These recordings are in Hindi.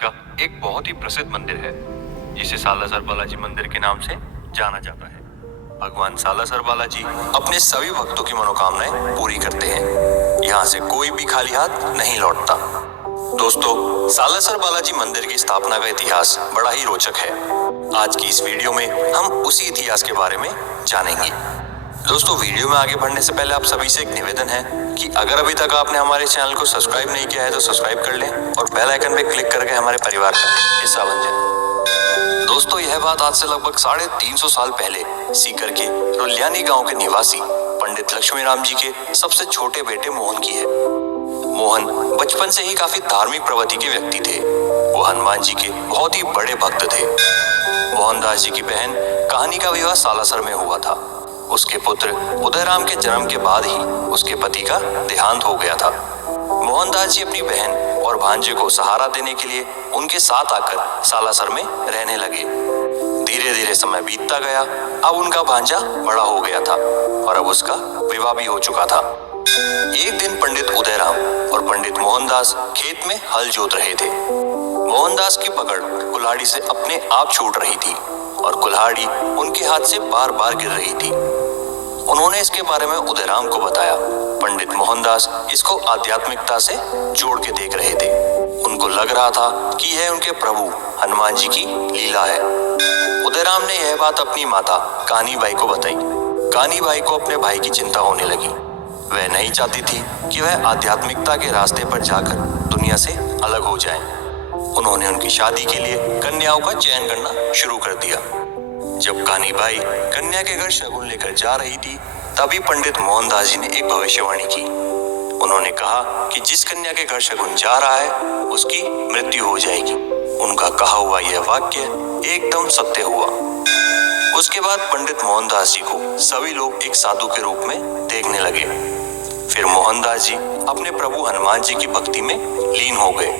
का एक बहुत ही प्रसिद्ध मंदिर है जिसे सालासर बालाजी मंदिर के नाम से जाना जाता है। भगवान सालासर बालाजी अपने सभी भक्तों की मनोकामनाएं पूरी करते हैं। यहाँ से कोई भी खाली हाथ नहीं लौटता। दोस्तों, सालासर बालाजी मंदिर की स्थापना का इतिहास बड़ा ही रोचक है। आज की इस वीडियो में हम उसी इतिहास के बारे में जानेंगे। दोस्तों, वीडियो में आगे बढ़ने से पहले आप सभी से एक निवेदन है कि अगर अभी तक आपने हमारे चैनल को सब्सक्राइब नहीं किया है तो सब्सक्राइब कर लें और बेल आइकन पे क्लिक करके हमारे परिवार का हिस्सा बन जाएं। दोस्तों, यह बात आज से लगभग 350 साल पहले सीकर के रुल्यानी गांव के निवासी पंडित लक्ष्मीराम जी के सबसे छोटे बेटे मोहन की है। मोहन बचपन से ही काफी धार्मिक प्रवृत्ति के व्यक्ति थे। वो हनुमान जी के बहुत ही बड़े भक्त थे। मोहनदास जी की बहन कहानी का विवाह सालासर में हुआ था। उसके पुत्र उदयराम के जन्म के बाद ही उसके पति का देहांत हो गया था। मोहनदास जी अपनी बहन और भांजे को सहारा देने के लिए उनके साथ आकर सालासर में रहने लगे। धीरे धीरे समय बीतता गया। अब उनका भांजा बड़ा हो गया था और अब उसका विवाह भी हो चुका था। एक दिन पंडित उदयराम और पंडित मोहनदास खेत में हल जोत रहे थे। मोहनदास की पकड़ कुल्हाड़ी से अपने आप छूट रही थी और कुल्हाड़ी उनके हाथ से बार बार गिर रही थी। उन्होंने इसके बारे में उदयराम को बताया। पंडित मोहनदास इसको आध्यात्मिकता से जोड़ के देख रहे थे। उनको लग रहा था कि यह उनके प्रभु हनुमान जी की लीला है। उदयराम ने यह बात अपनी माता कानी बाई को बताई। कानी बाई को अपने भाई की चिंता होने लगी। वह नहीं चाहती थी कि वह आध्यात्मिकता के रास्ते पर जाकर दुनिया से अलग हो जाए। उन्होंने उनकी शादी के लिए कन्याओं का चयन करना शुरू कर दिया। जब कानी बाई कन्या के घर शगुन लेकर जा रही थी, तभी पंडित मोहनदास जी ने एक भविष्यवाणी की। उन्होंने कहा कि जिस कन्या के घर शगुन जा रहा है उसकी मृत्यु हो जाएगी। उनका कहा हुआ यह वाक्य एकदम सत्य हुआ। उसके बाद पंडित मोहनदास जी को सभी लोग एक साधु के रूप में देखने लगे। फिर मोहनदास जी अपने प्रभु हनुमान जी की भक्ति में लीन हो गए।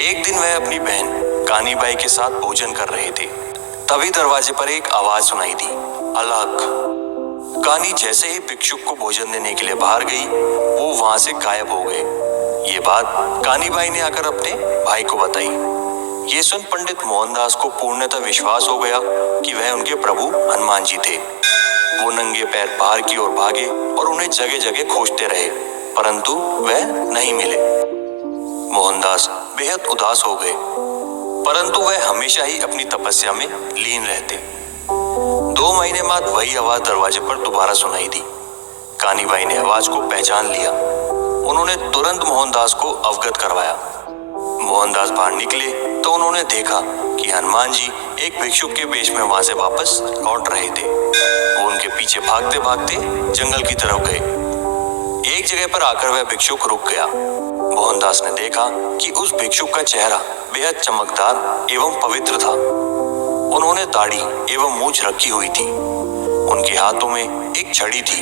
एक दिन वह अपनी बहन कानी बाई के साथ भोजन कर रहे थे। तभी दरवाजे पर एक आवाज सुनाई दी, अलग। कानी जैसे ही भिक्षुक को भोजन देने के लिए बाहर गई, वो वहां से गायब हो गए। ये बात कानी बाई ने आकर अपने भाई को बताई। ये सुन पंडित मोहनदास को पूर्णतः विश्वास हो गया कि वह उनके प्रभु हनुमान जी थे। वो नंगे पैर बाहर की ओर भागे और उन्हें जगह जगह खोजते रहे, परंतु वह नहीं मिले। मोहनदास बेहद उदास हो गए, परंतु वह हमेशा ही अपनी तपस्या में लीन रहते। 2 महीने बाद वही आवाज दरवाजे पर दोबारा सुनाई दी। कानी बाई ने आवाज को पहचान लिया। उन्होंने तुरंत मोहनदास को अवगत करवाया। मोहनदास बाहर निकले तो उन्होंने देखा कि हनुमान जी एक भिक्षुक के वेश में वहां से वापस लौट रहे थे। वो उनके पीछे भागते भागते जंगल की तरफ गए। एक जगह पर आकर वह भिक्षुक रुक गया। मोहनदास ने देखा कि उस भिक्षुक का चेहरा बेहद चमकदार एवं पवित्र था। उन्होंने दाढ़ी एवं मूंछ रखी हुई थी। उनके हाथों में एक छड़ी थी।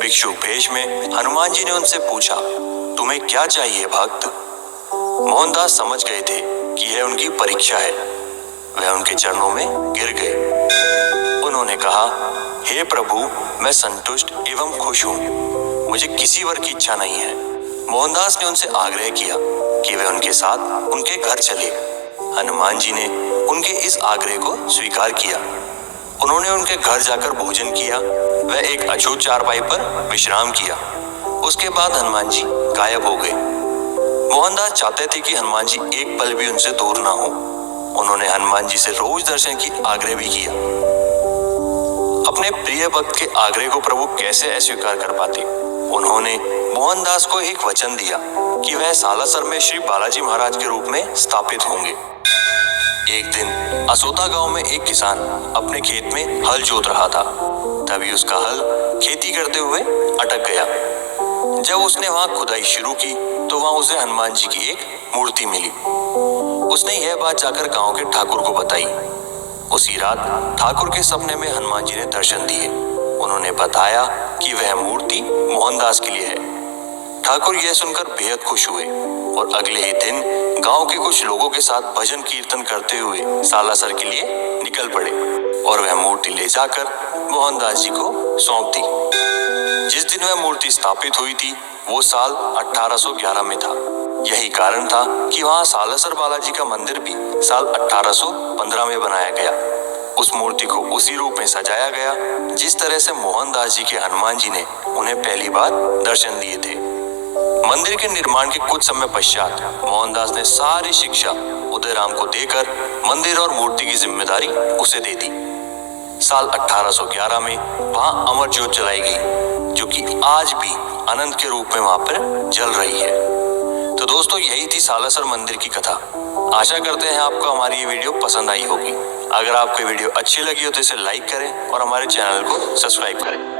भिक्षुक भेष में हनुमान जी ने उनसे पूछा, तुम्हें क्या चाहिए भक्त? मोहनदास समझ गए थे कि यह उनकी परीक्षा है। वह उनके चरणों में गिर गए। उन्होंने कहा, हे प्रभु, मैं संतुष्ट एवं खुश हूँ। मुझे किसी वर की इच्छा नहीं है। मोहनदास ने उनसे आग्रह किया कि वे उनके साथ उनके घर चले। हनुमान जी ने उनके इस आग्रह को स्वीकार किया। उन्होंने उनके घर जाकर भोजन किया। वह एक अछूत चारपाई पर विश्राम किया। उसके बाद हनुमान जी गायब हो गए। मोहनदास चाहते थे कि हनुमान जी एक पल भी उनसे दूर ना हो। उन्होंने हनुमान जी से रोज दर्शन की आग्रह भी किया। अपने प्रिय भक्त के आग्रह को प्रभु कैसे अस्वीकार कर पाते। उन्होंने मोहनदास को एक वचन दिया कि वह सालासर में श्री बालाजी महाराज के रूप में स्थापित होंगे। एक दिन असोता गांव में एक किसान अपने खेत में हल जोत रहा था। तभी उसका हल खेती करते हुए अटक गया। जब उसने वहां खुदाई शुरू की तो वहां उसे हनुमान जी की एक मूर्ति मिली। उसने यह बात जाकर गांव के ठाकुर को बताई। उसी रात ठाकुर के सपने में हनुमान जी ने दर्शन दिए। उन्होंने बताया कि वह मूर्ति मोहनदास के लिए है। ठाकुर यह सुनकर बेहद खुश हुए और अगले ही दिन गांव के कुछ लोगों के साथ भजन कीर्तन करते हुए सालासर के लिए निकल पड़े और वह मूर्ति ले जाकर मोहनदास जी को सौंप दी। जिस दिन वह मूर्ति स्थापित हुई थी वो साल 1811 में था। यही कारण था कि वहां सालासर बालाजी का मंदिर भी साल 1815 में बनाया गया। उस मूर्ति को उसी रूप में सजाया गया जिस तरह से मोहनदास जी के हनुमान जी ने उन्हें पहली बार दर्शन दिए थे। मंदिर के निर्माण के कुछ समय पश्चात मोहनदास ने सारी शिक्षा उदयराम को देकर मंदिर और मूर्ति की जिम्मेदारी उसे दे दी। साल 1811 में वहां अमर ज्योत जलाई गई जो कि आज भी अनंत के रूप में वहां पर जल रही है। तो दोस्तों यही थी सालासर मंदिर की कथा। आशा करते हैं आपको हमारी ये वीडियो पसंद आई होगी। अगर आपको ये वीडियो अच्छी लगी हो तो इसे लाइक करें और हमारे चैनल को सब्सक्राइब करें।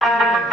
네.